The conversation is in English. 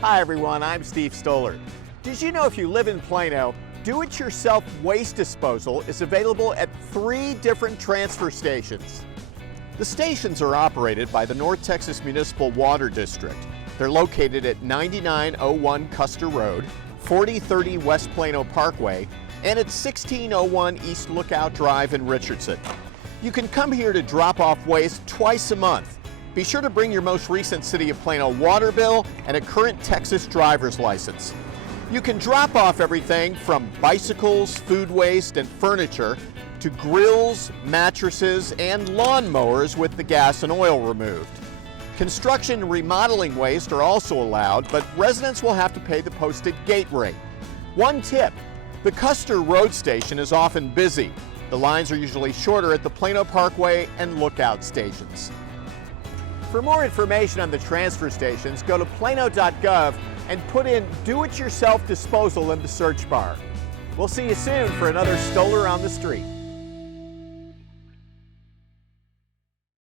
Hi everyone, I'm Steve Stoller. Did you know if you live in Plano, do-it-yourself waste disposal is available at 3 different transfer stations? The stations are operated by the North Texas Municipal Water District. They're located at 9901 Custer Road, 4030 West Plano Parkway, and at 1601 East Lookout Drive in Richardson. You can come here to drop off waste twice a month. Be sure to bring your most recent City of Plano water bill and a current Texas driver's license. You can drop off everything from bicycles, food waste, and furniture to grills, mattresses, and lawn mowers with the gas and oil removed. Construction and remodeling waste are also allowed, but residents will have to pay the posted gate rate. One tip, the Custer Road station is often busy. The lines are usually shorter at the Plano Parkway and Lookout stations. For more information on the transfer stations, go to plano.gov and put in do-it-yourself disposal in the search bar. We'll see you soon for another Stoller on the Street.